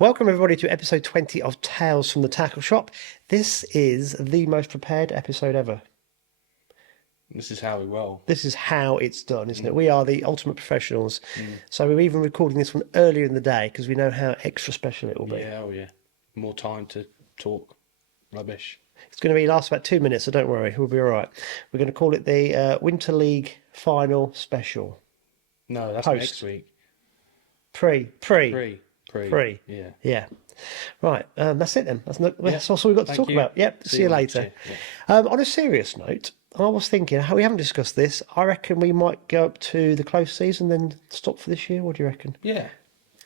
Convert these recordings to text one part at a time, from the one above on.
Welcome everybody to episode 20 of Tales from the Tackle Shop. This is the most prepared episode ever. This is how we roll. This is how it's done, isn't it? We are the ultimate professionals. So we're even recording this one earlier in the day because we know how extra special it will be. Yeah, oh yeah. More time to talk rubbish. It's going to last about 2 minutes, so don't worry, we'll be all right. We're going to call it the Winter League Final Special. No, that's Post. next week. Pre. Yeah. Yeah. Right, that's it then. That's all we've got to talk about. Yep, see you later. Yeah. On a serious note, I was thinking, we haven't discussed this. I reckon we might go up to the close season, then stop for this year. What do you reckon? Yeah.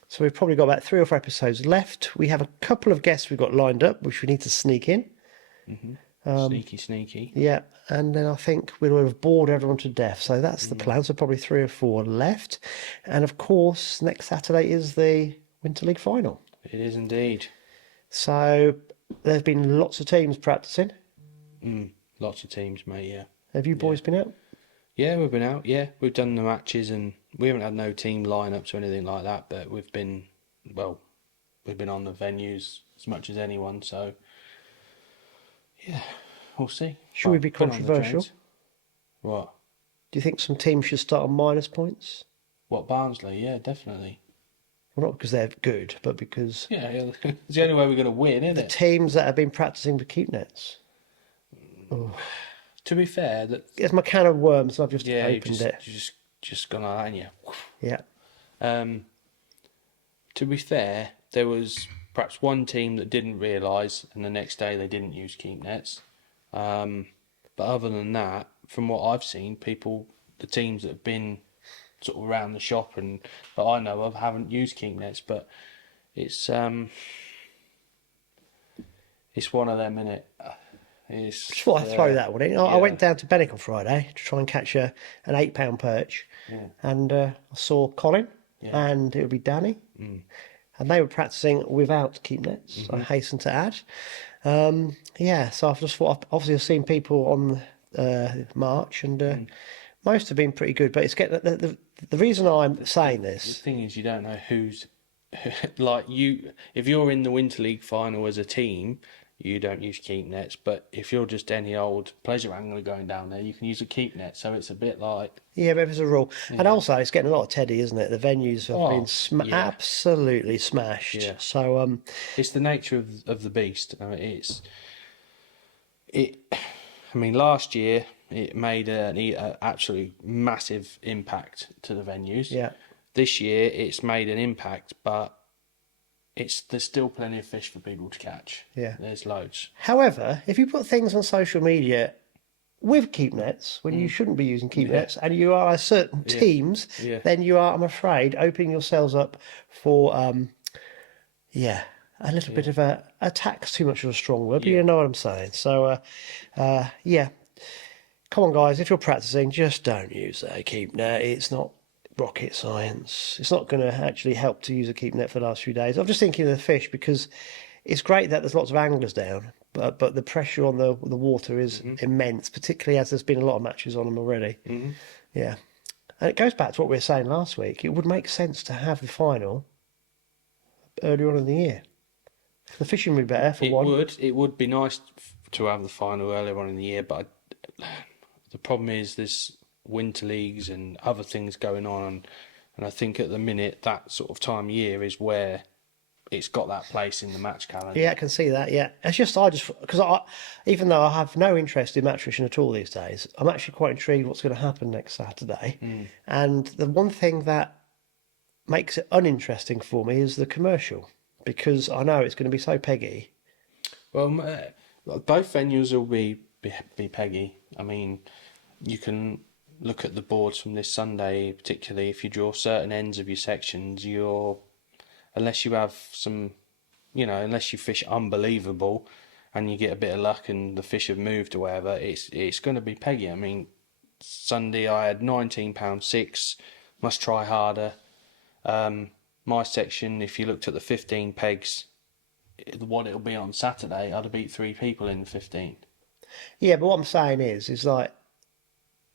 So we've probably got about 3 or 4 episodes left. We have a couple of guests we've got lined up, which we need to sneak in. Sneaky. Yeah, and then I think we'll have bored everyone to death. So that's the plan. So probably 3 or 4 left. And of course, next Saturday is the Winter League final. It is indeed. So there's been lots of teams practicing. Lots of teams, mate, yeah. Have you boys been out? Yeah, we've been out, yeah. We've done the matches and we haven't had no team lineups or anything like that, but we've been on the venues as much as anyone, so yeah, we'll see. Should we be Been on the controversial? trains. What? Do you think some teams should start on minus points? What, Barnsley? Yeah, definitely. Well, not because they're good, but because Yeah, it's the only way we're going to win, isn't the it? teams that have been practicing with keep nets. To be fair, that It's my can of worms, and I've just yeah, you opened it. just gone like that, and Yeah. To be fair, there was perhaps one team that didn't realise, and the next day they didn't use keep nets. But other than that, from what I've seen, the teams that have been sort of around the shop and that I know of haven't used keep nets. But it's one of them, innit? Just thought I'd throw that one in. I went down to Benwick on Friday to try and catch an £8 perch, and I saw Colin and it would be Danny, and they were practicing without keep nets. I hasten to add, so I've just thought. Obviously, I've seen people on March, and most have been pretty good. But it's getting the reason I'm saying The this. thing is, you don't know who's like you. If you're in the Winter League final as a team, you don't use keep nets. But if you're just any old pleasure angler going down there, you can use a keep net. So it's a bit like Yeah, but there's a rule, and also it's getting a lot of teddy, isn't it? The venues have been absolutely smashed. Yeah. So it's the nature of the beast. I mean, last year it made an absolutely massive impact to the venues. Yeah. This year it's made an impact, but there's still plenty of fish for people to catch. Yeah. There's loads. However, if you put things on social media with keep nets when you shouldn't be using keep nets, and you are certain teams, then you are, I'm afraid, opening yourselves up for a little bit of a attack's too much of a strong word, but you know what I'm saying. So come on guys, if you're practicing, just don't use a keep net. It's not rocket science. It's not going to actually help to use a keep net for the last few days. I'm just thinking of the fish because it's great that there's lots of anglers down, but the pressure on the water is immense, particularly as there's been a lot of matches on them already. Yeah, and it goes back to what we were saying last week. It would make sense to have the final earlier on in the year. The fishing would be better for one. It would be nice to have the final earlier on in the year, but the problem is there's winter leagues and other things going on, and I think at the minute that sort of time of year is where it's got that place in the match calendar. Yeah, I can see that. Yeah, it's just because even though I have no interest in match fishing at all these days, I'm actually quite intrigued what's going to happen next Saturday. And the one thing that makes it uninteresting for me is the commercial, because I know it's going to be so peggy. Well, both venues will be peggy. I mean, you can look at the boards from this Sunday, particularly if you draw certain ends of your sections, unless you have some, unless you fish unbelievable and you get a bit of luck and the fish have moved or whatever, it's going to be peggy. I mean, Sunday I had £19.6, must try harder. My section, if you looked at the 15 pegs, what it'll be on Saturday, I'd have beat 3 people in the 15. Yeah, but what I'm saying is like,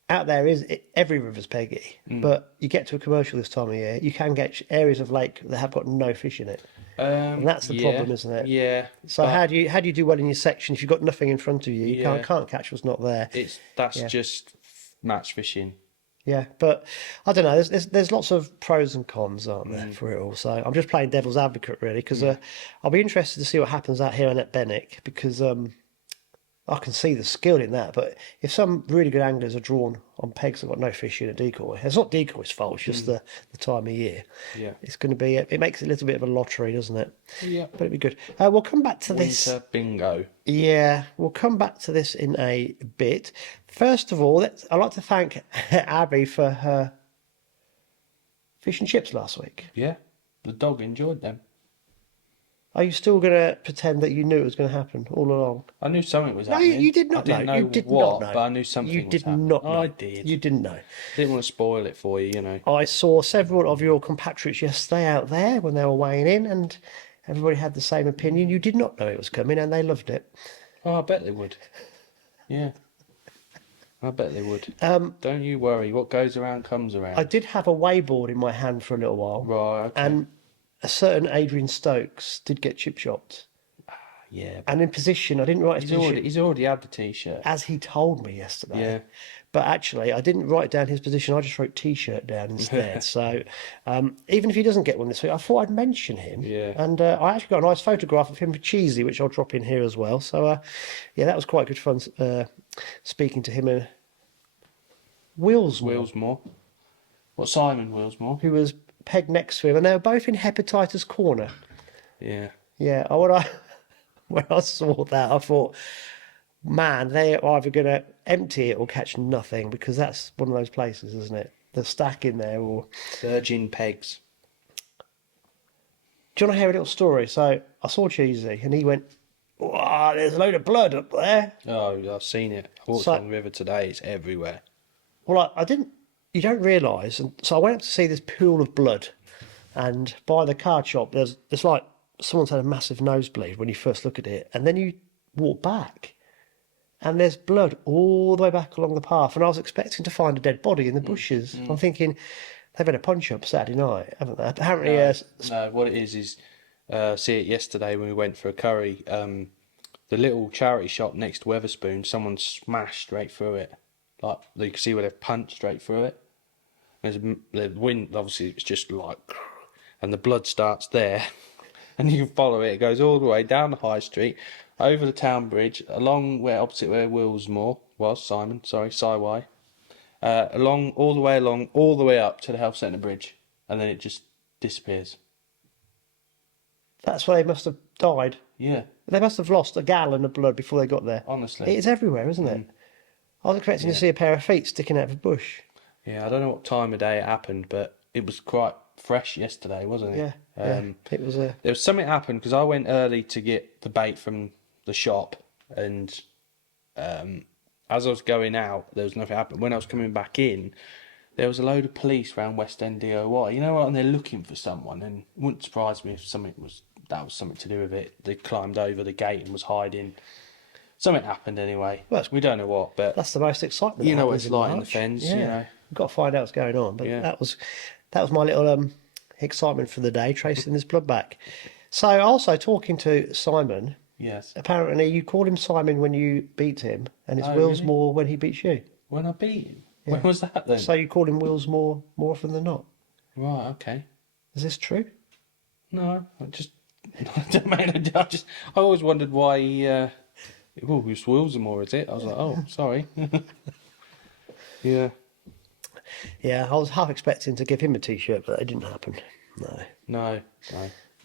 out there every river's peggy, but you get to a commercial this time of year, you can get areas of lake that have got no fish in it, and that's the Yeah, problem, isn't it? yeah. So But how do you do well in your section if you've got nothing in front of you? You yeah, can't catch what's not there. that's Yeah. just match fishing. Yeah, but I don't know. There's lots of pros and cons, aren't there, for it all? So I'm just playing devil's advocate really, because I'll be interested to see what happens out here in at Benwick, because I can see the skill in that. But if some really good anglers are drawn on pegs that got no fish in a decoy, it's not decoy's fault. It's just the time of year. Yeah. It's going to be. It makes it a little bit of a lottery, doesn't it? Yeah. But it'd be good. We'll come back to this. Winter bingo. Yeah, we'll come back to this in a bit. First of all, I'd like to thank Abby for her fish and chips last week. Yeah. The dog enjoyed them. Are you still going to pretend that you knew it was going to happen all along? I knew something was No, happening. you did not I didn't know You did what, not know. but I knew something You was did happening. not know. I did. You didn't know. Didn't want to spoil it for you, you know. I saw several of your compatriots yesterday out there when they were weighing in, and everybody had the same opinion. You did not know it was coming, and they loved it. Oh, I bet they would. Yeah. I bet they would. Don't you worry. What goes around comes around. I did have a weigh board in my hand for a little while, Right, okay. and a certain Adrian Stokes did get chip shopped. Yeah. And in position, I didn't write his position He's already had the T-shirt. as he told me yesterday. Yeah. But actually, I didn't write down his position. I just wrote T-shirt down instead. So even if he doesn't get one this week, I thought I'd mention him. Yeah. And I actually got a nice photograph of him for Cheesy, which I'll drop in here as well. So yeah, that was quite good fun speaking to him. Willsmore. What, Simon Willsmore? who was pegged next to him, and they were both in hepatitis corner. Yeah. Yeah, when I saw that, I thought, man, they're either going to empty it or catch nothing, because that's one of those places, isn't it? The stack in there. Or Virgin pegs. do you want to hear a little story? So I saw Cheesy, and he went, "Wow, there's a load of blood up there." Oh, I've seen it. I walked So- on the river today. It's everywhere. Well, I didn't. You don't realise, and so I went up to see this pool of blood, and by the card shop, it's like someone's had a massive nosebleed when you first look at it, and then you walk back, and there's blood all the way back along the path, and I was expecting to find a dead body in the bushes. I'm thinking they've had a punch up Saturday night, haven't they? Apparently, No, what it is see it yesterday when we went for a curry. The little charity shop next to Weatherspoon, someone smashed straight through it. Like, you can see where they've punched straight through it. The wind, obviously, it's just like, and the blood starts there, and you can follow it. It goes all the way down the high street, over the town bridge, along opposite where Willsmore was, Siwai, along all the way up to the health centre bridge, and then it just disappears. that's where they must have died. Yeah, They must have lost a gallon of blood before they got there. honestly. It's everywhere, isn't it? I was expecting to see a pair of feet sticking out of a bush. Yeah, I don't know what time of day it happened, but it was quite fresh yesterday, wasn't it? Yeah, it was a. There was something happened because I went early to get the bait from the shop, and as I was going out, there was nothing happened. When I was coming back in, there was a load of police around West End DOY. You know what? And they're looking for someone, and it wouldn't surprise me if that was something to do with it. They climbed over the gate and was hiding. Something happened anyway. Well, we don't know what, but That's the most excitement. you know what happens it's like in the March. fens, Yeah. you know. We've got to find out what's going on. But Yeah. that was my little excitement for the day, tracing this blood back. So also talking to Simon, Yes. apparently you called him Simon when you beat him, and it's Oh, Willsmore when he beats you. When I beat him? When was that then? So you called him Willsmore more often than not. Right, okay. Is this true? No, I always wondered why he, it's Wilsmore, is it? I was like, oh, sorry. Yeah. Yeah, I was half expecting to give him a T-shirt, but it didn't happen. No.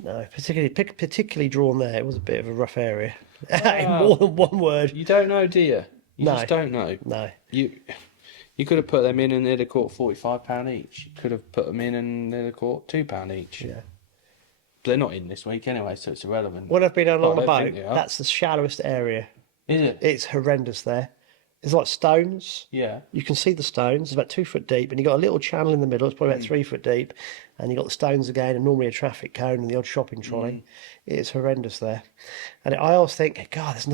No, particularly drawn there. It was a bit of a rough area. In more than one word. You don't know, do you? You No. just don't know. No. You could have put them in and they'd have caught £45 each. You could have put them in and they'd have caught £2 each. Yeah. But they're not in this week anyway, so it's irrelevant. When I've been along the I don't think boat, they are. that's the shallowest area. Is it? It's horrendous there. It's like stones. Yeah. You can see the stones. It's about 2 foot deep, and you've got a little channel in the middle. It's probably about 3 foot deep, and you've got the stones again, and normally a traffic cone and the odd shopping trolley. It's horrendous there, and I always think, God, there's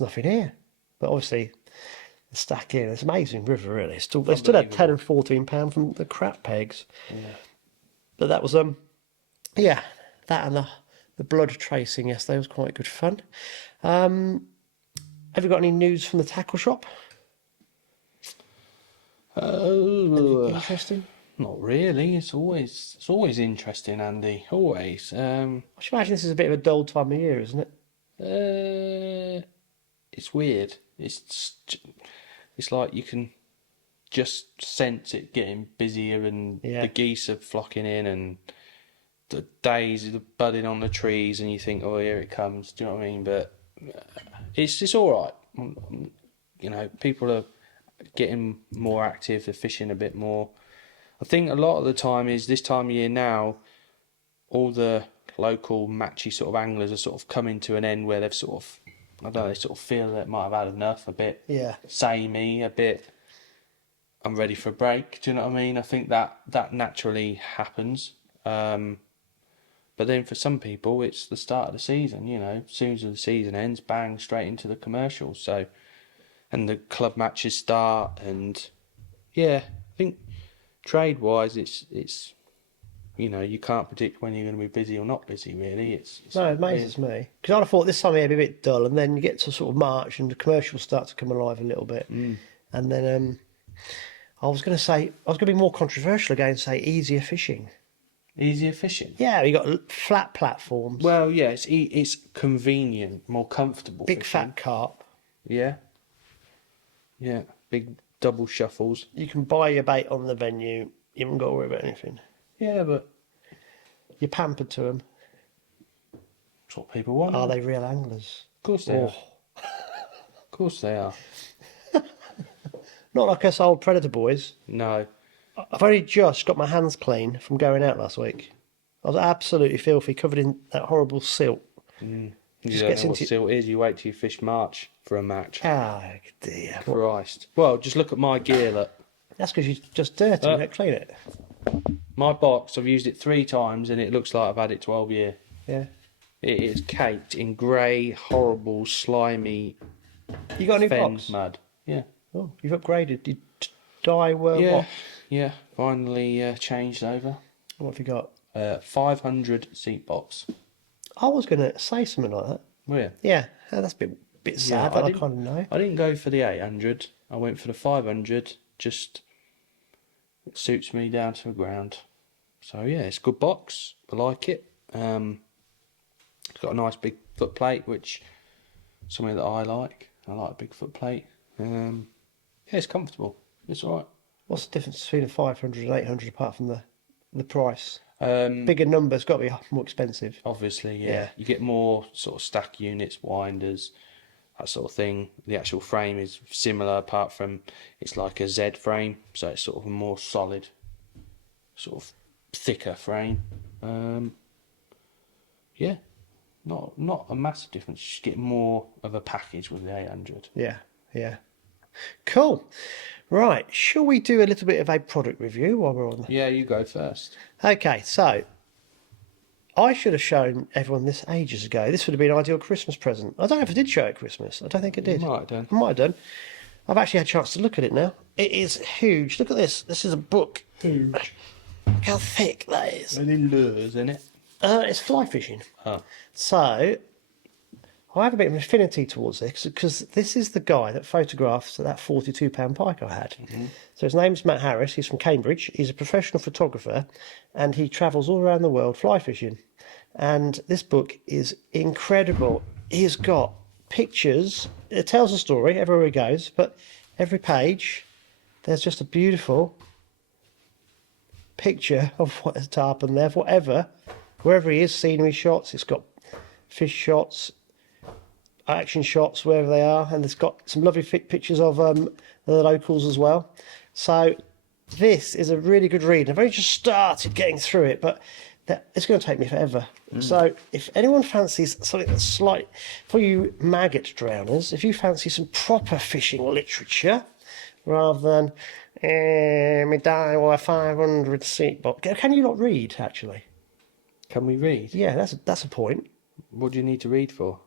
nothing here. But obviously, Stack in. It's amazing river, really. They still had 10 and 14 pound from the crap pegs. Yeah. But that was yeah, that and the blood tracing yesterday was quite good fun. Have you got any news from the tackle shop? Anything interesting? Not really. It's always interesting, Andy. Always. I should imagine this is a bit of a dull time of year, isn't it? It's weird. It's like you can just sense it getting busier, and Yeah. the geese are flocking in, and the days are budding on the trees, and you think, oh, here it comes. Do you know what I mean? But it's all right. You know, people are getting more active. They're fishing a bit more. I think a lot of the time is this time of year now, all the local matchy sort of anglers are sort of coming to an end where they've sort of, I don't know, they sort of feel they might have had enough, a bit samey, a bit, I'm ready for a break. Do you know what I mean? I think that naturally happens. But then for some people, it's the start of the season, you know. As soon as the season ends, bang, straight into the commercials. So, and the club matches start, and yeah, I think trade-wise, it's you know, you can't predict when you're going to be busy or not busy, really. It's No, it amazes me. Because I'd have thought this time of year would be a bit dull, and then you get to sort of March and the commercials start to come alive a little bit. And then I was going to be more controversial again and say easier fishing. Easier fishing? Yeah, you got flat platforms. Well, yeah, it's convenient, more comfortable big fishing. fat carp. Yeah. Yeah, big double shuffles. You can buy your bait on the venue. You haven't got to worry about anything. Yeah, but You're pampered to them. that's what people want. Are they real anglers? Of course they are. Of course they are. Not like us old predator boys. No. I've only just got my hands clean from going out last week. I was absolutely filthy, covered in that horrible silt. You Just don't gets know what into- silt is. You wait till you fish March for a match. Ah, dear. Christ. Well, just look at my gear, look. That's because you're just dirty. You don't clean it. My box, I've used it 3 times and it looks like I've had it 12 years. Yeah. It is caked in grey, horrible, slimy You got a new FENS box? mud. Yeah. Oh, you've upgraded. Did dye what? Yeah. Finally changed over. What have you got? 500 seat box. I was going to say something like that. Oh, yeah. Yeah, that's a bit sad, but I didn't- kind of know. I didn't go for the 800. I went for the 500. Just it suits me down to the ground. So yeah, it's a good box. I like it. It's got a nice big foot plate, which is something that I like. I like a big foot plate. Yeah, it's comfortable. It's all right. What's the difference between a 500 and 800 apart from the price? Um, Bigger numbers got to be more expensive. Obviously, yeah. Yeah. You get more sort of stack units, winders, that sort of thing. The actual frame is similar, apart from it's like a Z frame, so it's sort of a more solid, sort of thicker frame. Yeah, not a massive difference. You just get more of a package with the 800. Yeah. Cool. Right, shall we do a little bit of a product review while we're on? Yeah, you go first. Okay, so I should have shown everyone this ages ago. This would have been an ideal Christmas present. I don't know if I did show it at Christmas. I don't think I did. You might have done. I might have done. I've actually had a chance to look at it now. It is huge. Look at this. This is a book. Huge. Look how thick that is. Any lures in it? It's fly fishing. Oh. So I have a bit of an affinity towards this because this is the guy that photographed that 42-pound pike I had. So his name's Matt Harris. He's from Cambridge. He's a professional photographer and he travels all around the world fly fishing. And this book is incredible. He's got pictures. It tells a story everywhere he goes, but every page there's just a beautiful picture of what has to happen there, wherever he is, scenery shots. It's got fish shots, action shots wherever they are, and it's got some lovely pictures of the locals as well. So this is a really good read. I've only just started getting through it, but it's going to take me forever. So if anyone fancies something that's slight for you maggot drowners, if you fancy some proper fishing literature rather than me die or a 500 seat box, can you not read actually? Can we read? Yeah, that's a point. What do you need to read for?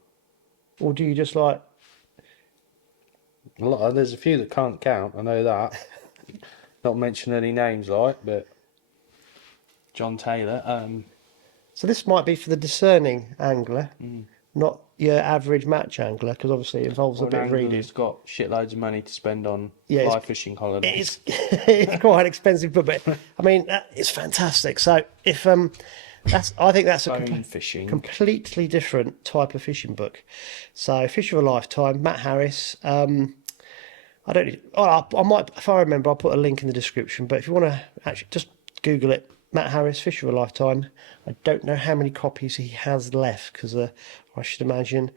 Or do you just like There's a few that can't count, I know that. Not mention any names but John Taylor. So this might be for the discerning angler, not your average match angler, because obviously it involves a An bit of angler reading. who's got shitloads of money to spend on Yeah, fly fishing holidays. It's quite an expensive book, but I mean it's fantastic. So if I think that's a Phone fishing. completely different type of fishing book. So Fish of a Lifetime, Matt Harris. I don't. I might, if I remember, I'll put a link in the description. But if you want to actually just Google it, Matt Harris, Fish of a Lifetime. I don't know how many copies he has left because I should imagine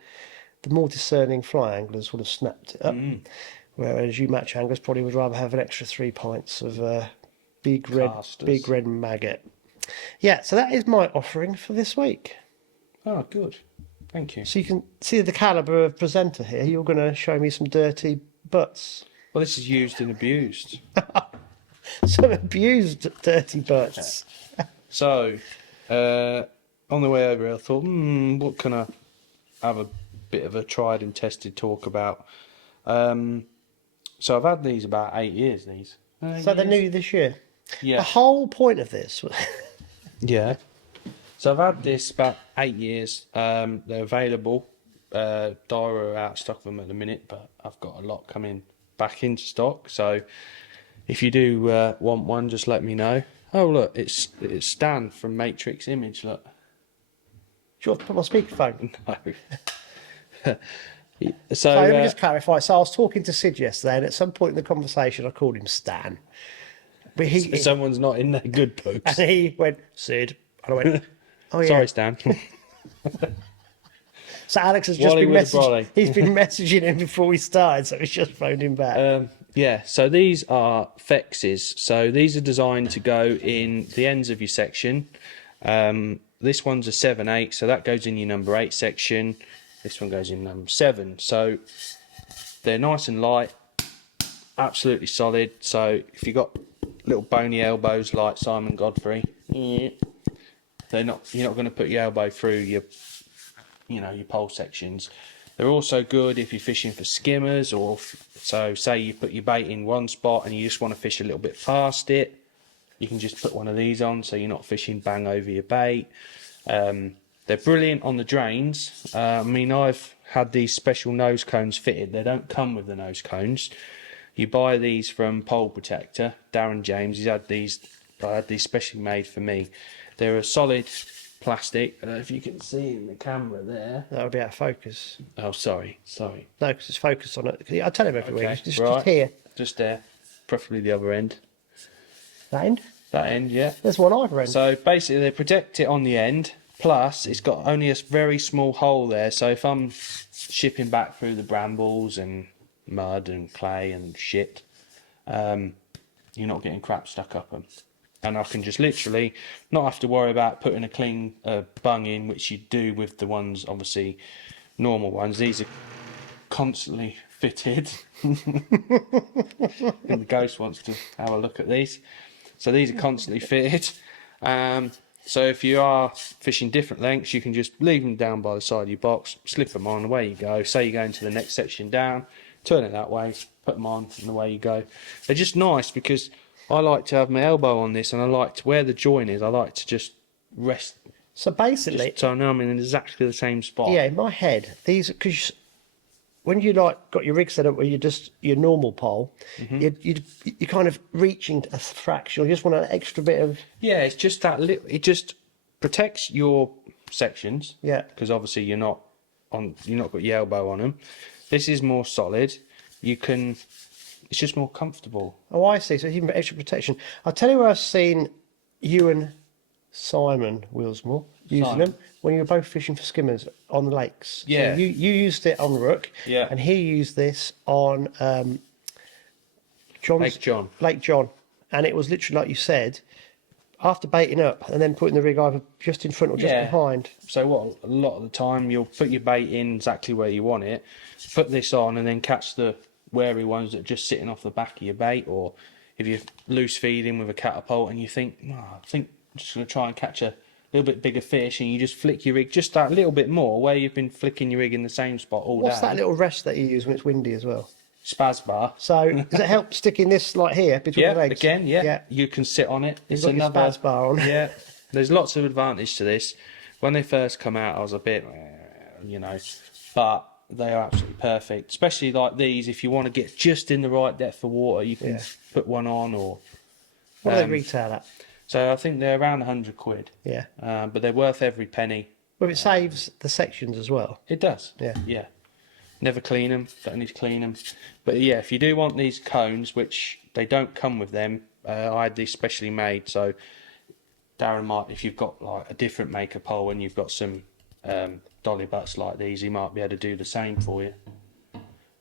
the more discerning fly anglers would have snapped it up, whereas you match anglers probably would rather have an extra 3 pints of big red maggot. Yeah, so that is my offering for this week. Oh, good. Thank you. So you can see the calibre of presenter here. You're going to show me some dirty butts. Well, this is used and abused. Some abused dirty butts. So, on the way over, I thought, what can I have a bit of a tried and tested talk about? So I've had these about 8 years, these. So they're new this year? Yeah. The whole point of this... Yeah. So I've had this about 8 years. They're available. Dara are out of stock of them at the minute, but I've got a lot coming back into stock. So if you do want one, just let me know. Oh look, it's Stan from Matrix Image. Look. Do you want to put my speakerphone? No. So let me just clarify. So I was talking to Sid yesterday, and at some point in the conversation, I called him Stan. But someone's not in their good books. And he went, Sid. And I went, oh yeah. Sorry, Stan. So Alex has just been messaging. He's been messaging him before we started, so he's just phoned him back. Yeah, so these are FEXs. So these are designed to go in the ends of your section. This one's a 7/8, so that goes in your number 8 section. This one goes in number 7. So they're nice and light, absolutely solid. So if you've got little bony elbows like Simon Godfrey, you're not going to put your elbow through your pole sections. They're also good if you're fishing for skimmers, or so say you put your bait in one spot and you just want to fish a little bit past it, you can just put one of these on so you're not fishing bang over your bait. They're brilliant on the drains. I mean, I've had these special nose cones fitted. They don't come with the nose cones. You buy these from Pole Protector. Darren James, I had these specially made for me. They're a solid plastic. I don't know if you can see in the camera there. That'll be out of focus. Oh, sorry. No, because it's focused on it. I tell him every week. Just right. here. Just there. Preferably the other end. That end? That end, yeah. There's one either end. So basically they protect it on the end. Plus, it's got only a very small hole there. So if I'm shipping back through the brambles and mud and clay and shit, you're not getting crap stuck up them. And I can just literally not have to worry about putting a clean bung in, which you do with the ones, obviously, normal ones. These are constantly fitted. The ghost wants to have a look at these. So these are constantly fitted. So if you are fishing different lengths, you can just leave them down by the side of your box, slip them on, away you go. Say you go into the next section down, turn it that way, put them on, and away you go. They're just nice because I like to have my elbow on this, and I like to, where the join is, I like to just rest. So basically, So I know I'm in exactly the same spot. Yeah, in my head, these, because when you got your rig set up where you're just your normal pole, you're kind of reaching a fraction. You just want an extra bit of. Yeah, it's just that little. It just protects your sections. Yeah. Because obviously you're not got your elbow on them. This is more solid. You can. It's just more comfortable. Oh, I see. So even extra protection. I'll tell you where I've seen you and Simon Willsmore using them when you were both fishing for skimmers on the lakes. Yeah. So you used it on Rook. Yeah. And he used this on Lake John. And it was literally like you said, after baiting up and then putting the rig either just in front or just behind. So what? A lot of the time you'll put your bait in exactly where you want it, put this on, and then catch the wary ones that are just sitting off the back of your bait. Or if you're loose feeding with a catapult and you think, I think I'm just going to try and catch a little bit bigger fish, and you just flick your rig just that little bit more where you've been flicking your rig in the same spot all day. What's that little rest that you use when it's windy as well? spaz bar. So does it help sticking this like here between Yeah, the legs? again, yeah. Yeah. You can sit on it. You've It's got your another spaz bar on. Yeah, there's lots of advantage to this. When they first come out, I was a bit, but they are absolutely perfect. Especially like these, if you want to get just in the right depth of water, you can put one on. Or What do they retail at? so I think they're around £100. Yeah. But they're worth every penny. Well, it saves the sections as well. It does. Yeah. Yeah. Never clean them. Don't need to clean them. But yeah, if you do want these cones, which they don't come with them, I had these specially made. So Darren might, if you've got like a different maker pole and you've got some dolly butts like these, he might be able to do the same for you.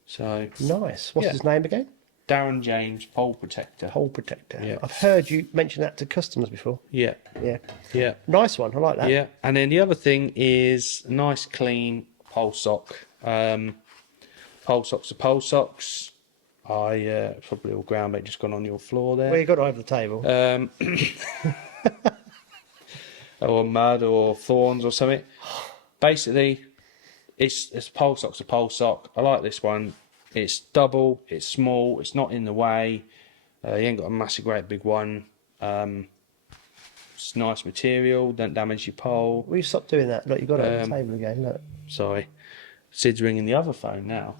So Nice. What's his name again? Darren James, pole protector. Pole protector. Yeah. I've heard you mention that to customers before. Yeah. Yeah. Yeah. Nice one. I like that. Yeah. And then the other thing is a nice clean pole sock. Pole socks are pole socks. I probably all ground bait just gone on your floor there. Well, you got it over the table. Or mud or thorns or something. Basically, it's pole sock's a pole sock. I like this one. It's double. It's small. It's not in the way. You ain't got a massive, great big one. It's nice material. Don't damage your pole. Will you stop doing that? Look, you got it on the table again. Look. Sorry, Sid's ringing the other phone now.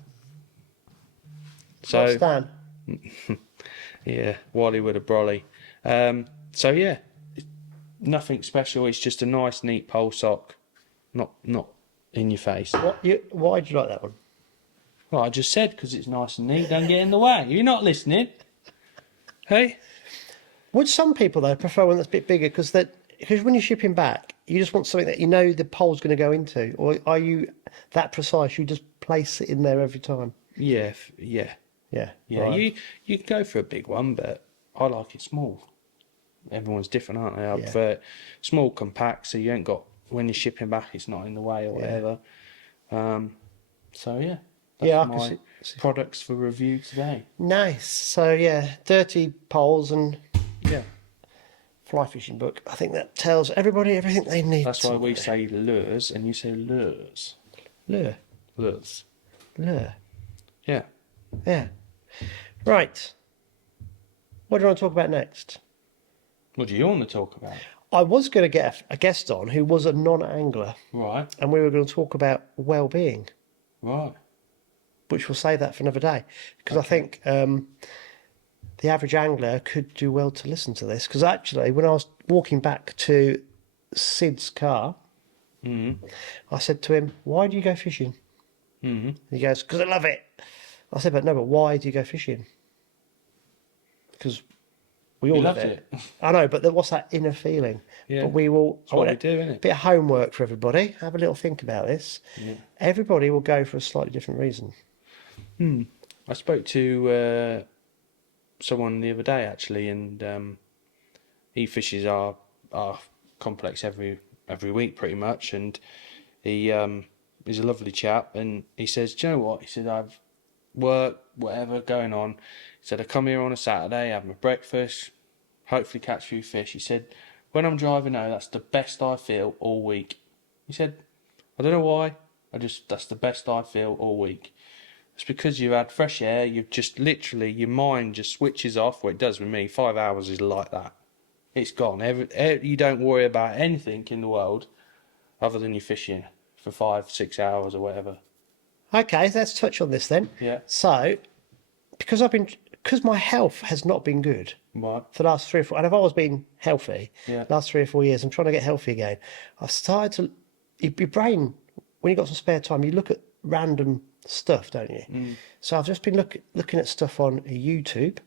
So Stan. yeah, Wally with a brolly. So yeah, nothing special. It's just a nice, neat pole sock. Not in your face. Why do you like that one? Well, I just said because it's nice and neat. Don't get in the way. You're not listening. Hey. Would some people though prefer one that's a bit bigger because when you're shipping back, you just want something that you know the pole's going to go into, or are you that precise? You just place it in there every time. Yeah. Yeah. Right. You can go for a big one, but I like it small. Everyone's different, aren't they? I prefer it small, compact, so you ain't got when you're shipping back, it's not in the way or whatever. So yeah. That's I my can see products for review today. Nice. So yeah, dirty poles and fly fishing book. I think that tells everybody everything they need. That's why we say lures and you say lures. Lure. Lures. Lure. Yeah. Yeah. Right. What do you want to talk about next? What do you want to talk about? I was going to get a guest on who was a non-angler, Right. and we were going to talk about well-being, Right. which we'll save that for another day, because I think the average angler could do well to listen to this. Because actually, when I was walking back to Sid's car, I said to him, "Why do you go fishing?" He goes, "Because I love it." I said, but why do you go fishing? Because we all love it. I know, but what's that inner feeling? Yeah. But we will. That's what we do, isn't it? Bit of homework for everybody. Have a little think about this. Yeah. Everybody will go for a slightly different reason. I spoke to someone the other day actually, and he fishes our complex every week pretty much, and he's a lovely chap, and he says, "Do you know what?" He said, "I've work, whatever going on." He said, "I come here on a Saturday, have my breakfast, hopefully catch a few fish." He said, "When I'm driving home, that's the best I feel all week." He said, "I don't know why, that's the best I feel all week. It's because you've had fresh air, you've just literally, your mind just switches off." Well, it does with me. 5 hours is like that. It's gone. You don't worry about anything in the world other than your fishing for 5-6 hours or whatever. Okay, let's touch on this then. Yeah. So, because my health has not been good Right. for the last 3 or 4, and I've always been healthy. Yeah. Last 3 or 4 years, I'm trying to get healthy again. I've started to. Your brain, when you've got some spare time, you look at random stuff, don't you? So I've just been looking at stuff on YouTube,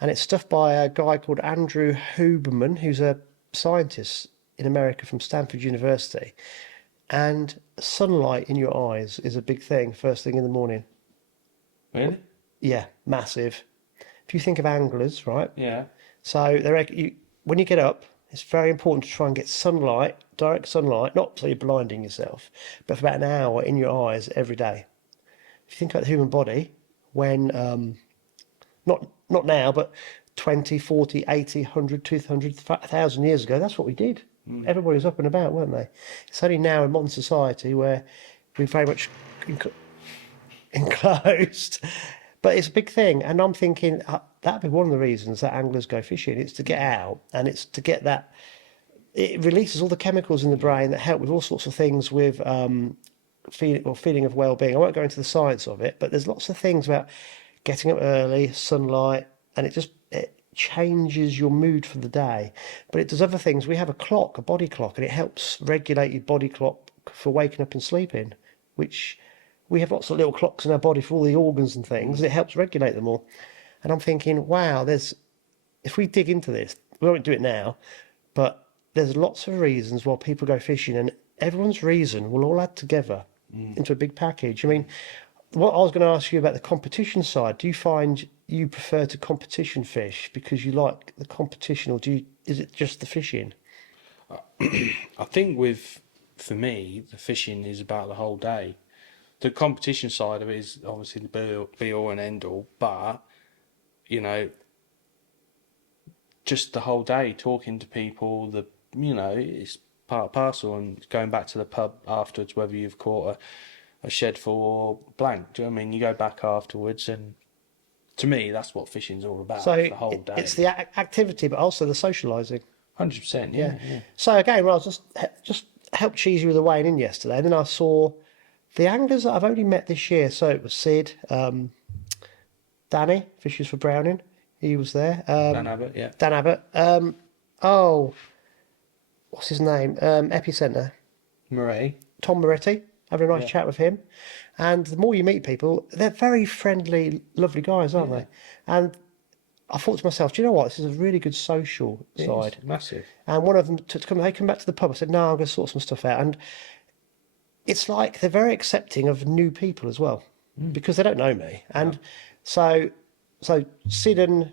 and it's stuff by a guy called Andrew Huberman, who's a scientist in America from Stanford University. And sunlight in your eyes is a big thing first thing in the morning. Really? Yeah, massive. If you think of anglers, right? Yeah. So when you get up, it's very important to try and get sunlight, direct sunlight, not so you're blinding yourself, but for about an hour in your eyes every day. If you think about the human body, when, not now, but 20, 40, 80, 100, 200, 1,000 years ago, that's what we did. Everybody was up and about, weren't they? It's only now in modern society where we're very much enclosed. But it's a big thing, and I'm thinking that'd be one of the reasons that anglers go fishing. It's to get out, and it's to get that. It releases all the chemicals in the brain that help with all sorts of things with feeling of well-being. I won't go into the science of it, but there's lots of things about getting up early, sunlight, and it changes your mood for the day. But it does other things. We have a clock, a body clock, and it helps regulate your body clock for waking up and sleeping, which we have lots of little clocks in our body for all the organs and things, and it helps regulate them all. And I'm thinking, wow, if we dig into this, we won't do it now, but there's lots of reasons why people go fishing, and everyone's reason will all add together into a big package. I mean, what I was going to ask you about the competition side, do you find you prefer to competition fish because you like the competition, or is it just the fishing? I think for me, the fishing is about the whole day. The competition side of it is obviously the be all and end all, but, just the whole day talking to people, it's part and parcel, and going back to the pub afterwards, whether you've caught a shed full or blank. Do you know what I mean? You go back afterwards, and to me, that's what fishing's all about. So the whole day. It's the activity, but also the socialising. 100%, yeah. So again, I was just helped cheese you with the weighing in yesterday, and then I saw the anglers that I've only met this year. So it was Sid, Danny, Fishers for Browning. He was there. Dan Abbott, yeah. Dan Abbott. What's his name? Epicenter. Murray. Tom Moretti. Having a nice chat with him. And the more you meet people, they're very friendly, lovely guys, aren't they? And I thought to myself, do you know what? This is a really good social side. Massive. And one of them, they come back to the pub. I said, no, I'm going to sort some stuff out. And it's like they're very accepting of new people as well, because they don't know me. And so Sid and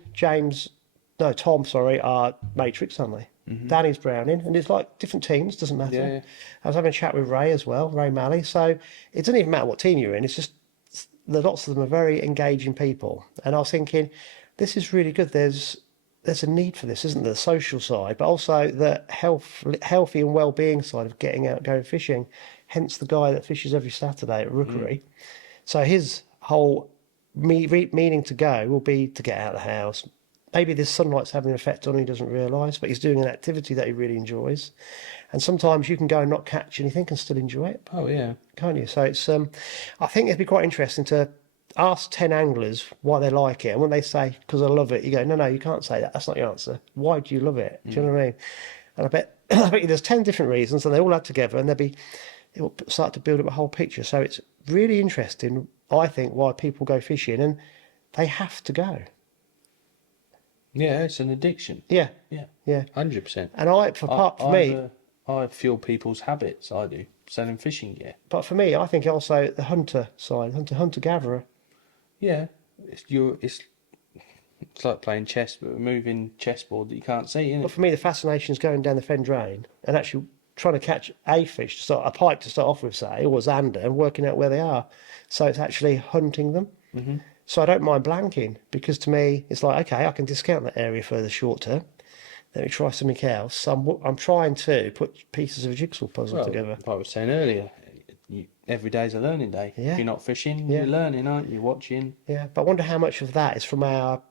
Tom, are Matrix, aren't they? Danny's Browning, and it's like different teams, doesn't matter. Yeah. I was having a chat with Ray as well, Ray Malley. So it doesn't even matter what team you're in. It's just lots of them are very engaging people. And I was thinking, this is really good. There's a need for this, isn't there? The social side, but also the healthy and well-being side of getting out, going fishing. Hence the guy that fishes every Saturday at Rookery. So his whole meaning to go will be to get out of the house. Maybe this sunlight's having an effect on him, he doesn't realise, but he's doing an activity that he really enjoys. And sometimes you can go and not catch anything and still enjoy it. Oh, yeah. Can't you? So it's I think it'd be quite interesting to ask 10 anglers why they like it. And when they say, because I love it, you go, no, you can't say that. That's not your answer. Why do you love it? Do you know what I mean? And I bet you there's 10 different reasons, and they all add together, and it will start to build up a whole picture. So it's really interesting, I think, why people go fishing, and they have to go. Yeah, it's an addiction. Yeah. 100%. And for me, I fuel people's habits. I do, selling fishing gear. But for me, I think also the hunter side, hunter gatherer. Yeah, it's like playing chess, but a moving chessboard that you can't see. Isn't But it? for me, the fascination is going down the fen drain and actually trying to catch a fish, a pike to start off with, say, or a zander, and working out where they are. So it's actually hunting them. Mm-hmm. So I don't mind blanking, because to me, it's like, okay, I can discount that area for the short term. Let me try something else. So I'm trying to put pieces of a jigsaw puzzle together. Like I was saying earlier, every day's a learning day. Yeah. If you're not fishing, you're learning, aren't you? Watching. Yeah, but I wonder how much of that is from our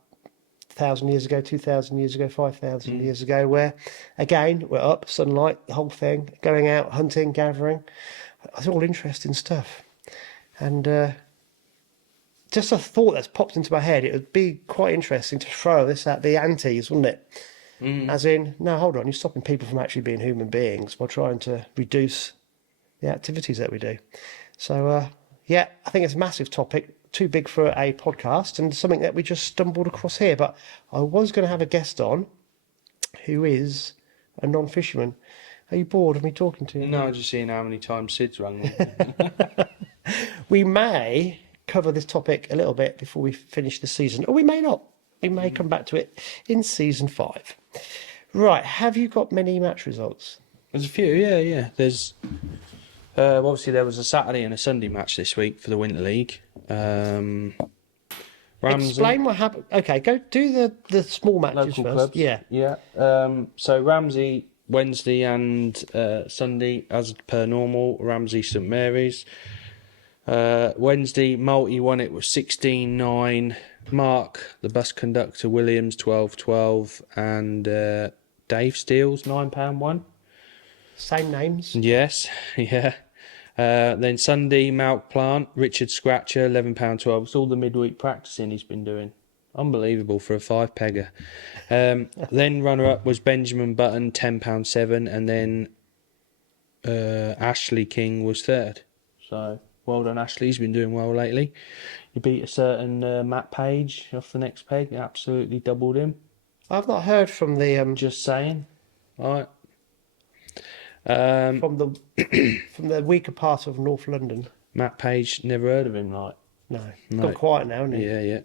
1,000 years ago, 2,000 years ago, 5,000 years ago, where, again, we're up, sunlight, the whole thing, going out, hunting, gathering. It's all interesting stuff. And just a thought that's popped into my head, it would be quite interesting to throw this at the antis, wouldn't it? As in, no, hold on, you're stopping people from actually being human beings by trying to reduce the activities that we do. So, I think it's a massive topic, too big for a podcast, and something that we just stumbled across here. But I was going to have a guest on who is a non-fisherman. Are you bored of me talking to you? No, I'm just seeing how many times Sid's rung me. We may cover this topic a little bit before we finish the season, or we may not. We may come back to it in season 5. Right, have you got many match results? There's a few, yeah. There's obviously there was a Saturday and a Sunday match this week for the Winter League. Ramsey, Explain what happened. Okay, go do the small matches local first. clubs. Yeah. So Ramsey Wednesday and Sunday, as per normal. Ramsey St Mary's. Wednesday, Multi won it with 16.9. Mark, the bus conductor, Williams, 12.12. And Dave Steele's £9 Same names. Yes, yeah. Then Sunday, Malk Plant, Richard Scratcher, £11.12. It's all the midweek practicing he's been doing. Unbelievable for a 5-pegger. Then runner-up was Benjamin Button, £10.7. And then Ashley King was third. So, well done, Ashley. He's been doing well lately. He beat a certain Matt Page off the next peg. Absolutely doubled him. I've not heard from the Just saying. All right. from the weaker part of North London. Matt Page, never heard of him, like. No, gone quiet now, hasn't he? Yeah.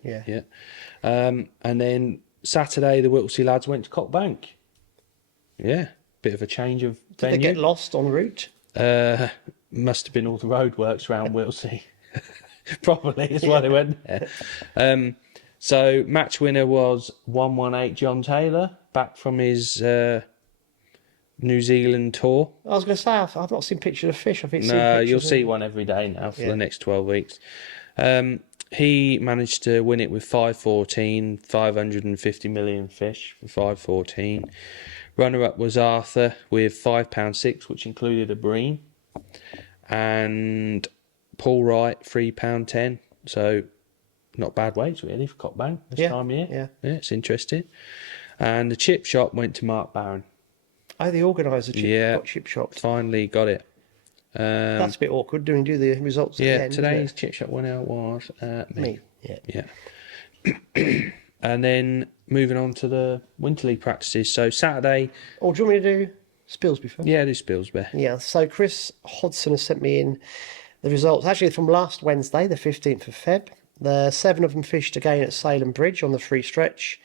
And then Saturday, the Whittlesea lads went to Cockbank. Yeah, bit of a change of Did venue. they get lost en route? Must have been all the roadworks around Whittlesea. Probably is why they went there. So match winner was 118 John Taylor, back from his New Zealand tour. I was going to say, I've not seen pictures of fish. I think No, you'll see one every day now for the next 12 weeks. He managed to win it with 514, 550 million fish for 514. Runner-up was Arthur with £5.6, which included a bream. And Paul Wright, £3.10. So, not bad weights, really, for Cockbank this time of year. Yeah, it's interesting. And the chip shop went to Mark Barron. Oh, the organiser chip shop. Finally got it. That's a bit awkward. Do the results at the end? Today's chip shop winner was me. Yeah. And then moving on to the Winter League practices. So Saturday. Oh, do you want me to do Spilsby first? Yeah, do Spilsby. Yeah, so Chris Hodson has sent me in the results, actually from last Wednesday, the 15th of Feb. The 7 of them fished again at Salem Bridge on the free stretch.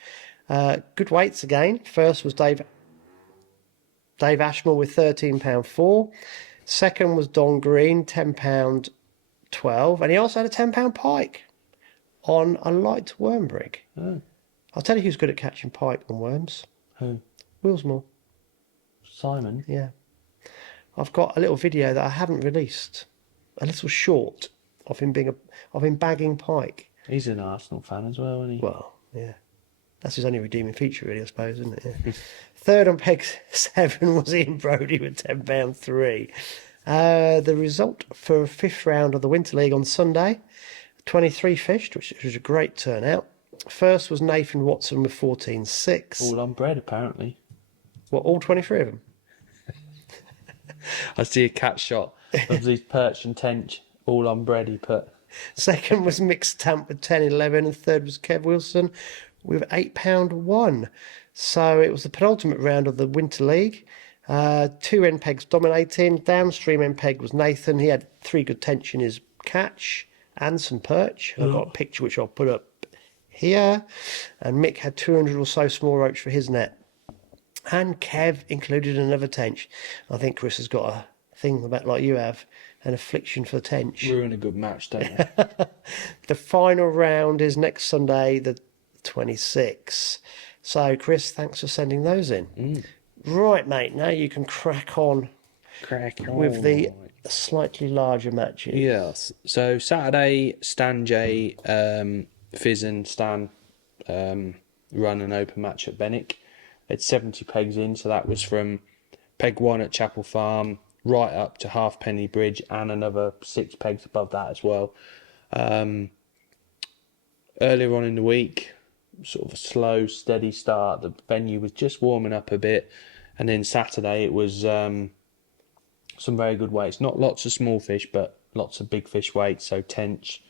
Good weights again. First was Dave Ashmore with £13.4. Second was Don Green, £10.12. And he also had a £10 pike on a light worm brig. Oh. I'll tell you who's good at catching pike and worms. Who? Willsmore. Simon? Yeah. I've got a little video that I haven't released. A little short of him bagging pike. He's an Arsenal fan as well, isn't he? Well, yeah. That's his only redeeming feature, really, I suppose, isn't it? Yeah. Third on peg 7 was Ian Brodie with £10.3. The result for 5th round of the Winter League on Sunday, 23 fished, which was a great turnout. First was Nathan Watson with 14.6. All on bread, apparently. What, all 23 of them? I see a cat shot of these perch and tench, all on bread he put. Second was Mixed Tamp with 10.11, and third was Kev Wilson with £8.1. So it was the penultimate round of the Winter League. 2 end pegs dominating. Downstream end peg was Nathan. He had 3 good tench in his catch and some perch. I've got a picture which I'll put up here. And Mick had 200 or so small roach for his net. And Kev included another tench. I think Chris has got a thing about like you have, an affliction for tench. Ruin a good match, don't you? The final round is next Sunday, the 26th. So, Chris, thanks for sending those in. Right, mate, now you can crack on with the slightly larger matches. Yes. So, Saturday, Stan J, Fizz and Stan run an open match at Benwick. It's 70 pegs in, so that was from peg 1 at Chapel Farm right up to Halfpenny Bridge and another 6 pegs above that as well. Earlier on in the week, sort of a slow, steady start. The venue was just warming up a bit. And then Saturday, it was some very good weights. Not lots of small fish, but lots of big fish weights. So tench,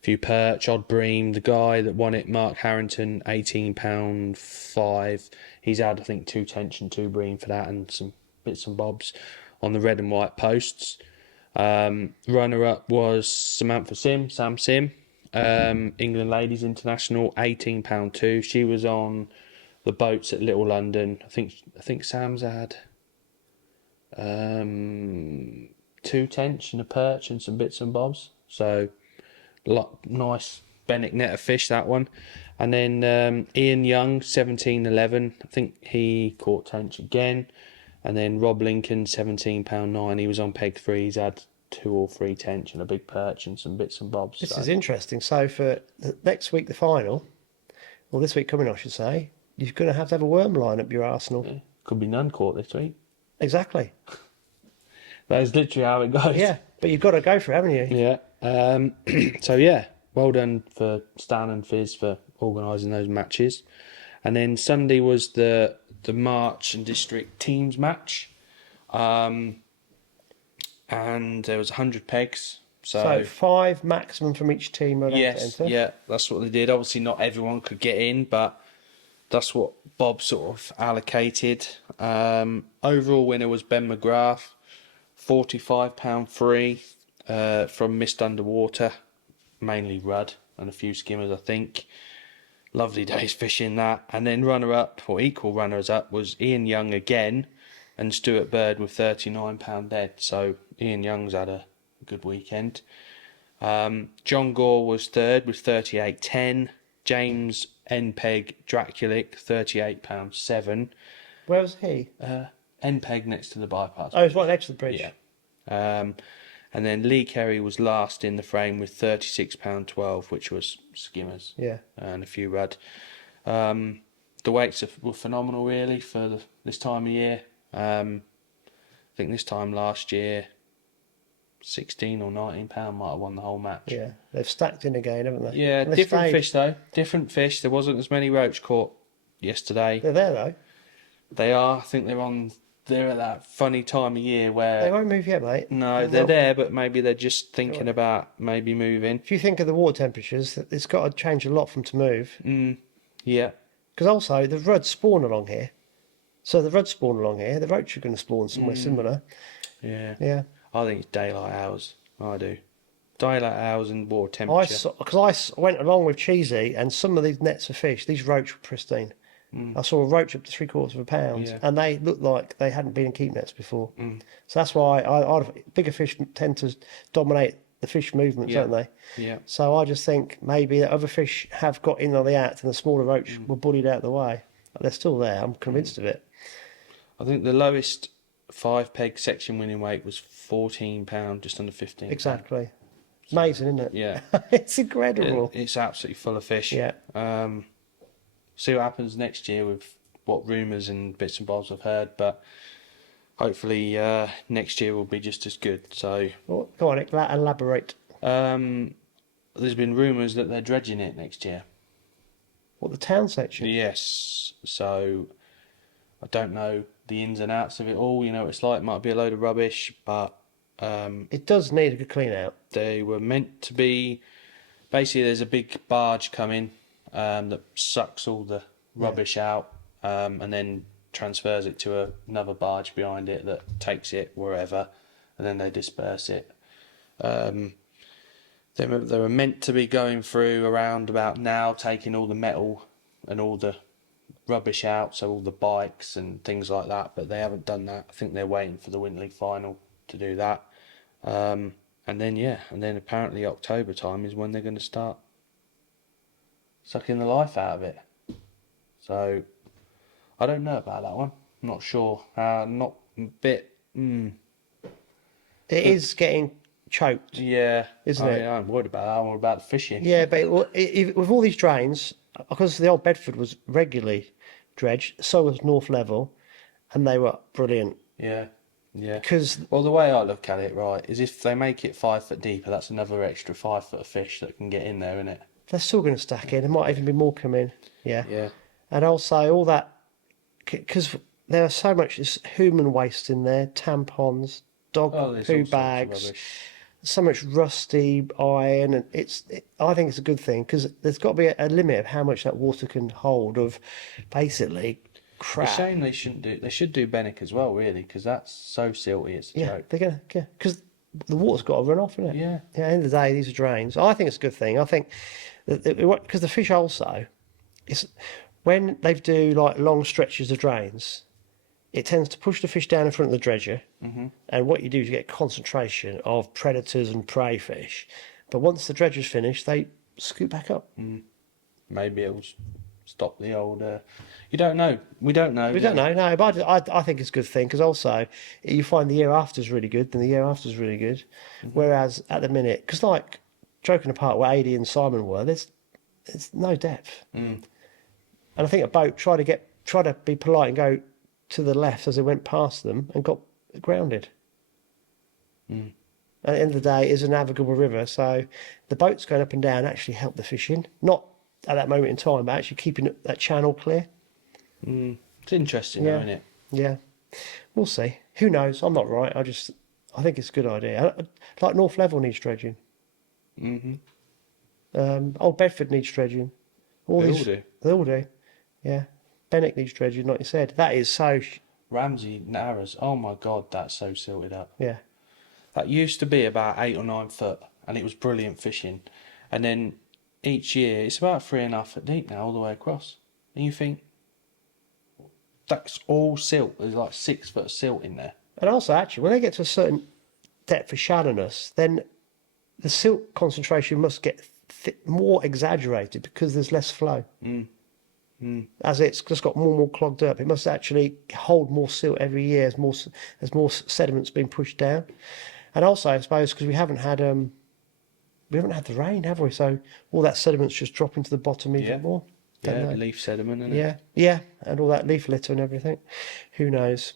few perch, odd bream. The guy that won it, Mark Harrington, £18.5. He's had, I think, 2 tench and 2 bream for that, and some bits and bobs on the red and white posts. Runner-up was Samantha Sim, Sam Sim, England Ladies International, £18.2. She was on the boats at Little London. I think Sam's had 2 tench and a perch and some bits and bobs. So, nice Benwick net of fish, that one. And then Ian Young, 17.11. I think he caught tench again. And then Rob Lincoln, £17.9. He was on peg 3. He's had 2 or 3 tench and a big perch and some bits and bobs. This so. is interesting. So for next week, the final, or this week coming, I should say, you're going to have a worm line up your arsenal. Yeah. Could be none caught this week. Exactly. That is literally how it goes. Yeah, but you've got to go for it, haven't you? Yeah. So yeah, well done for Stan and Fizz for organising those matches. And then Sunday was the March and District teams match. And there was 100 pegs. So 5 maximum from each team. Yes, yeah, that's what they did. Obviously, not everyone could get in, but that's what Bob sort of allocated. Overall winner was Ben McGrath, £45 free from Mist Underwater, mainly rudd and a few skimmers, I think. Lovely days fishing that. And then runner-up, or equal runners-up, was Ian Young again and Stuart Bird with £39 dead. So Ian Young's had a good weekend. John Gore was third with £38.10. James Npeg Draculic, £38.7. Where was he? Npeg next to the bypass. Oh, he's right next to the bridge. Yeah. And then Lee Kerry was last in the frame with £36.12, which was skimmers. Yeah. And a few rudd. The weights were phenomenal, really, for this time of year. I think this time last year, £16 or £19 might have won the whole match. Yeah, they've stacked in again, haven't they? Yeah, different fish though. Different fish. There wasn't as many roach caught yesterday. They're there though. They are. I think they're at that funny time of year where They won't move yet, mate. no, they're there, but maybe they're just thinking about maybe moving. If you think of the water temperatures, it's got to change a lot for them to move. Yeah. Because also the rudd spawn along here. So the rudd spawn along here, the roach are going to spawn somewhere similar. Yeah. Yeah. I think it's daylight hours. I do. Daylight hours and water temperature. Because I went along with Cheesy, and some of these nets of fish, these roach were pristine. I saw a roach up to £0.75 pound, Yeah. and they looked like they hadn't been in keep nets before. So that's why bigger fish tend to dominate the fish movements, Yeah. don't they? Yeah. So I just think maybe that other fish have got in on the act, and the smaller roach were bullied out of the way. But they're still there. I'm convinced of it. I think the lowest 5 peg section winning weight was £14, just under 15. Exactly. Amazing, isn't it? Yeah. It's incredible. It's absolutely full of fish. Yeah. See what happens next year with what rumours and bits and bobs I've heard, but hopefully next year will be just as good. So Well, go on, elaborate. there's been rumours that they're dredging it next year. What, the town section? Yes. So I don't know the ins and outs of it all. You know, it's like it might be a load of rubbish, but It does need a good clean out. they were meant to be. Basically, there's a big barge coming that sucks all the rubbish out and then transfers it to another barge behind it that takes it wherever, and then they disperse it. They were meant to be going through around about now, taking all the metal and all the rubbish out, so all the bikes and things like that, but they haven't done that. I think they're waiting for the Winter League final to do that. And then apparently October time is when they're going to start sucking the life out of it. So I don't know about that one. I'm not sure. Not a bit. It is getting choked. Yeah, Isn't it? I'm worried about that. I'm worried about the fishing. Yeah, but with all these drains, because the old Bedford was regularly dredged, so was North Level, and they were brilliant. Yeah. Because Well, the way I look at it, right, is if they make it 5 foot deeper, that's another extra 5 foot of fish that can get in there, isn't it? they're still going to stack in. There might even be more coming. Yeah. Yeah. And also all that, because there's so much human waste in there, tampons, dog There's all poo sorts of bags, rubbish. so much rusty iron, and I think it's a good thing, because there's got to be a limit of how much that water can hold of basically It's crap. a shame they shouldn't do. They should do Benwick as well, really, because that's so silty. It's a Yeah, joke. they're gonna, because the water's got to run off, isn't it? Yeah. At the end of the day, these are drains. I think it's a good thing. I think because the fish also, it's when they do like long stretches of drains, it tends to push the fish down in front of the dredger, and what you do is you get concentration of predators and prey fish. But once the dredger's finished, they scoot back up. Maybe it'll stop the old. You don't know. We don't know. We don't know, no, but I think it's a good thing because also you find the year after is really good, then the year after is really good. Whereas at the minute, because like joking apart where AD and Simon were, there's no depth. And I think a boat try to be polite and go to the left as it went past them and got grounded. At the end of the day, it's a navigable river, so the boats going up and down actually help the fishing. Not at that moment in time, but actually keeping that channel clear. It's interesting, Yeah. isn't it? Yeah, we'll see. Who knows? I'm not right. I think it's a good idea. Like North Level needs dredging. Old Bedford needs dredging. They all do. They all do. Yeah. Benwick needs dredging, like you said. That is so. Ramsey Narrows. Oh my God, that's so silted up. Yeah. That used to be about 8 or 9 foot, and it was brilliant fishing. And then each year, it's about 3.5 foot deep now, all the way across. And you think, that's all silt. There's like 6 foot of silt in there. And also, actually, when they get to a certain depth of shallowness, then the silt concentration must get more exaggerated because there's less flow. As it's just got more and more clogged up, it must actually hold more silt every year as more sediments being pushed down. And also, I suppose, because we haven't had the rain, have we? So all that sediment's just dropping to the bottom even more. Don't know. Leaf sediment, isn't Yeah, yeah, and all that leaf litter and everything. Who knows?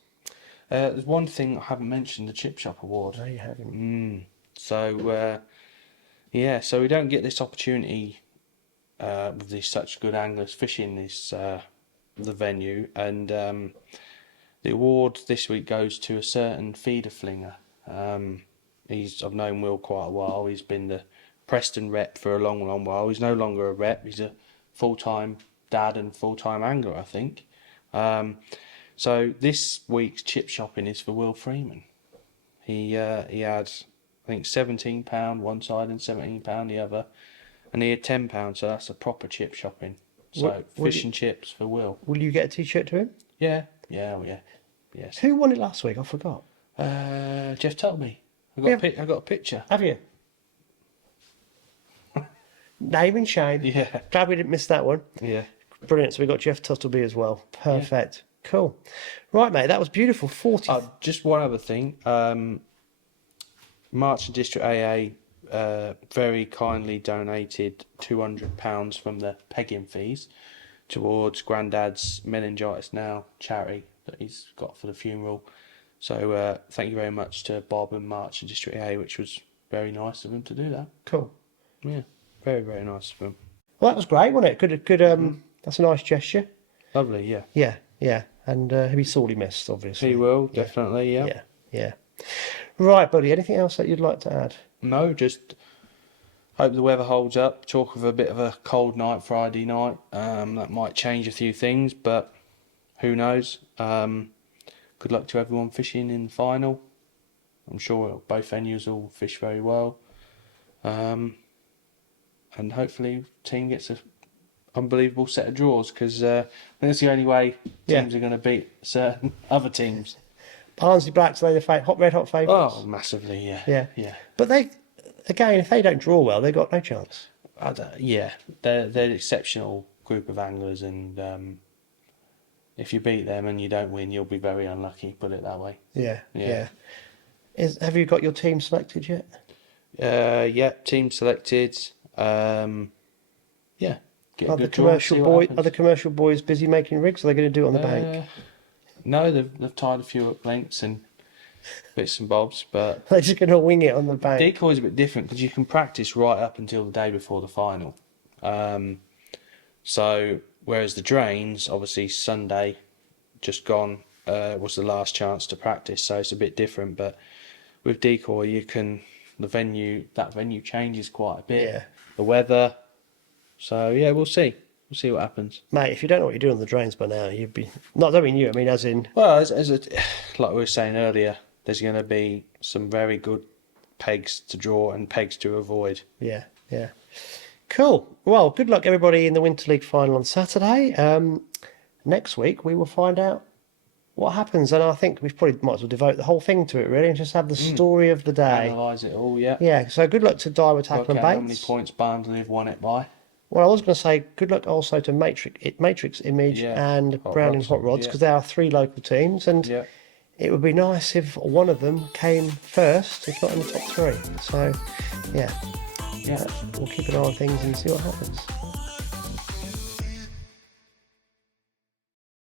There's one thing I haven't mentioned, the Chip Shop Award. No, you haven't. So, so we don't get this opportunity with these such good anglers fishing this the venue, and the award this week goes to a certain feeder flinger. I've known Will quite a while. He's been the Preston rep for a long, long while. He's no longer a rep. He's a full-time dad and full-time angler, I think. So this week's chip shopping is for Will Freeman. He had, I think, £17 one side and £17 the other, and he had £10. So that's a proper chip shopping. So fish and chips for Will. Will you get a T-shirt to him? Yeah, yes. Who won it last week? I forgot. Jeff told me. I got a picture. Have you? Name and shame. Yeah. Glad we didn't miss that one. Yeah. Brilliant. So we got Jeff Tuttleby as well. Perfect. Yeah. Cool. Right, mate. That was beautiful. 40. Just one other thing. March and District AA very kindly donated £200 from the pegging fees towards Grandad's Meningitis Now charity that he's got for the funeral. So thank you very much to Bob and March and District AA, which was very nice of him to do that. Cool. Yeah, very, very nice of him. Well, that was great, wasn't it? Good. That's a nice gesture. Lovely, yeah. Yeah. And he'll be sorely missed, obviously. He will, definitely, Yeah. Right, buddy. Anything else that you'd like to add? No, just hope the weather holds up. Talk of a bit of a cold night Friday night. That might change a few things, but who knows? Good luck to everyone fishing in the final. I'm sure both venues will fish very well. And hopefully the team gets an unbelievable set of draws, because I think that's the only way teams are going to beat certain other teams. Barnsley Blacks, they're the red hot favourites. Oh, massively, Yeah. Yeah. But they, again, if they don't draw well, they've got no chance. They're an exceptional group of anglers, and if you beat them and you don't win, you'll be very unlucky, put it that way. Yeah. Have you got your team selected yet? Yeah, team selected. Are the commercial boys busy making rigs? Or are they going to do it on the bank? No, they've tied a few up lengths and bits and bobs, but They're just going to wing it on the bank. decoy's a bit different because you can practice right up until the day before the final. So whereas the drains, obviously Sunday just gone, was the last chance to practice, so it's a bit different. But with decoy, that venue changes quite a bit. Yeah. The weather. So yeah, we'll see. We'll see what happens. Mate, if you don't know what you're doing on the drains by now, you'd be... Not that I mean you, I mean as in... Well, like we were saying earlier, there's going to be some very good pegs to draw and pegs to avoid. Yeah. Cool. Well, good luck everybody in the Winter League final on Saturday. Next week we will find out what happens, and I think we probably might as well devote the whole thing to it really and just have the story of the day. Analyse it all, yeah. Yeah, so good luck to Daiwa Tackle and Work out Baits. how many points Barnsley have won it by. Well, I was going to say good luck also to Matrix Image Yeah, and Hot Browning Rods. Hot Rods, Yeah, because they are three local teams, and yeah. it would be nice if one of them came first, if not in the top three. So, yeah, Yeah. we'll keep an eye on things and see what happens.